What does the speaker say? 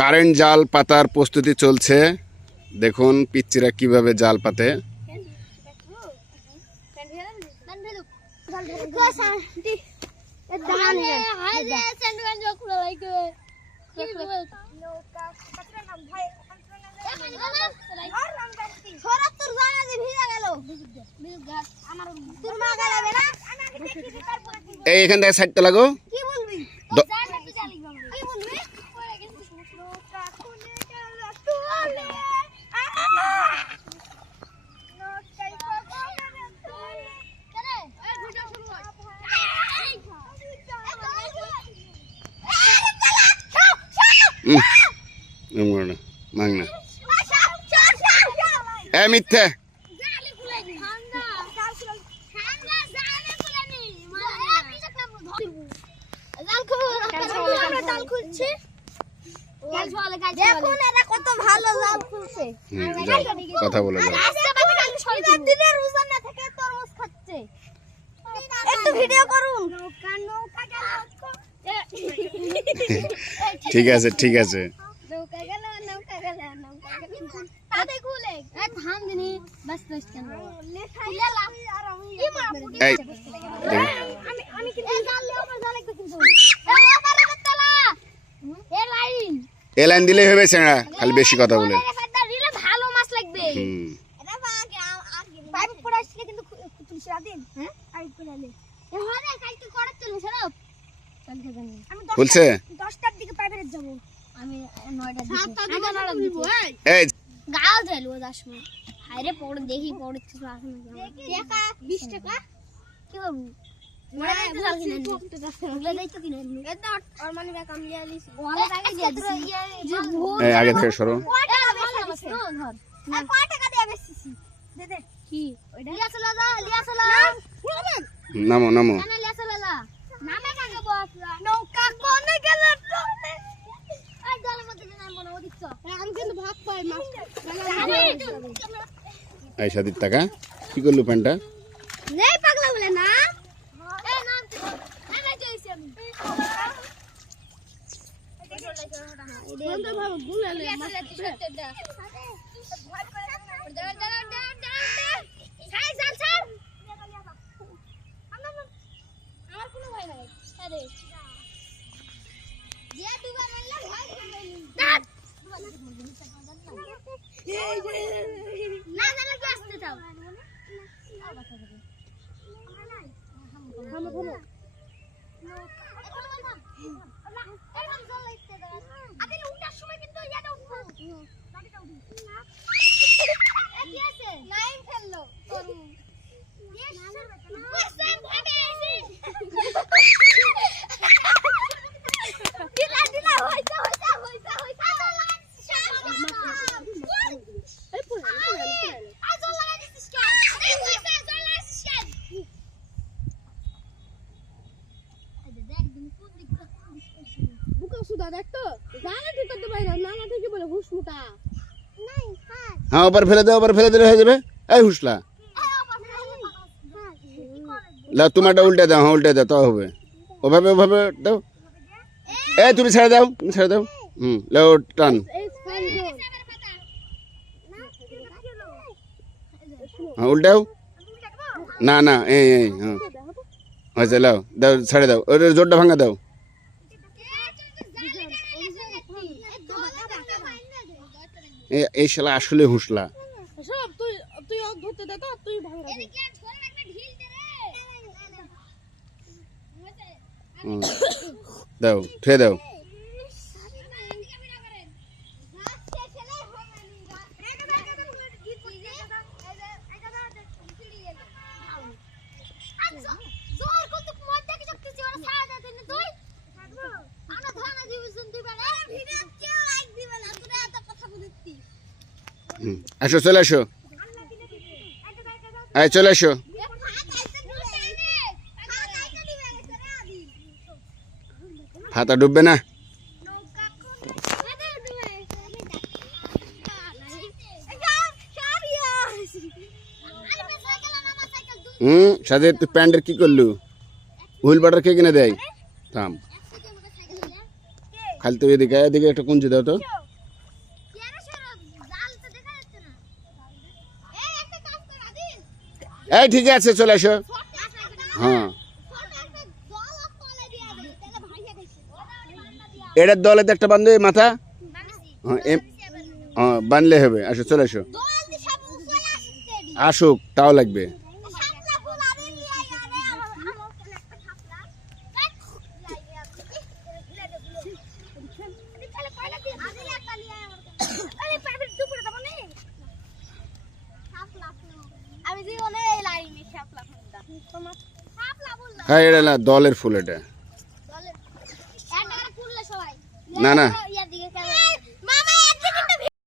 Current জাল পাতার প্রস্তুতি চলছে। দেখুন পিচ্চিরা কিভাবে জাল পাতে। এই এখান থেকে সাইডটা লাগো। মাংনা এ মিথ্যে কথা বলে ঠিক আছে ঠিক আছে। এ লাইন দিলেই হবে সেনা, খালি বেশি কথা বলে। ভালো মাছ লাগবে। বলছে 10টার দিকে পাইপের যাব আমি 9টার দিকে এই গাল যাইলো 10 মিনিট হাইরে পড় দেখি পড়ে কিছু আসে না টাকা 20 টাকা কি করব মনে জাল কিনে ওগুলা দেই তো কিনে এটা আর মানে ব্যাক আমি লিয়ে আলিছি ওলা আগে দিয়ে দিছি এই আগে থেকে সরো। না কয় টাকা দিয়ে বেচছিস দে দে কি ওইটা লিয়া চলা যা লিয়া চলা নামো নামো না লিয়া চলা যা নামে কাকে বস নৌকা কোনে গেল তো আর জলের মধ্যে নাম বনা ওদিক তো আমি কিন্তু ভাগ পাই মাছ এই 7 টাকা কি করলো প্যান্টটা নেই পাগলা বলে না এ নাম আমি যাইছি আমি বন্ধু ভাব গুলালে মাছ আমার কোনো ভয় নাই আরে যে দুবার মারলা ভয় করবেনি না জানলে কি আসতে চাও থামো থামো আগে উঠার সময় কিন্তু ইয়াটা উঠবো গাড়িটা উঠি না কি আছে নাইম ফেললো তরু হ্যাঁ ওপর ফেলে দাও, ওপর ফেলে দিলে হয়ে যাবে। এই হুসলা লাও তোমারটা উল্টে দাও। হ্যাঁ উল্টে দাও তাও হবে। ওভাবে ওভাবে দাও। এই তুমি ছেড়ে দাও, তুমি ছেড়ে দাও। লাও টান। হ্যাঁ উল্টাও। না না এই এই হ্যাঁ হয়েছে লাও দাও ছেড়ে দাও। ওই জোরটা ভাঙা দাও। এই শালা আসলে হুসলা। দাও ঠে দাও। আসো চলে আসো, এই চলে আসো। হাতা ডুববে না। সাথে তুই প্যান্টের কি করলু? হুইল বাটার কে কিনে দেয়? থাম খালি তো এদিকে এদিকে একটা কুঞ্জি দাও তো। এই ঠিক আছে চলে আসো। হ্যাঁ এটার দলে তো একটা বান্ধব মাথা। হ্যাঁ হ্যাঁ বানলে হবে। আসো চলে আসো। আসুক তাও লাগবে। হ্যাঁ এটা না দলের ফুল এটা। না না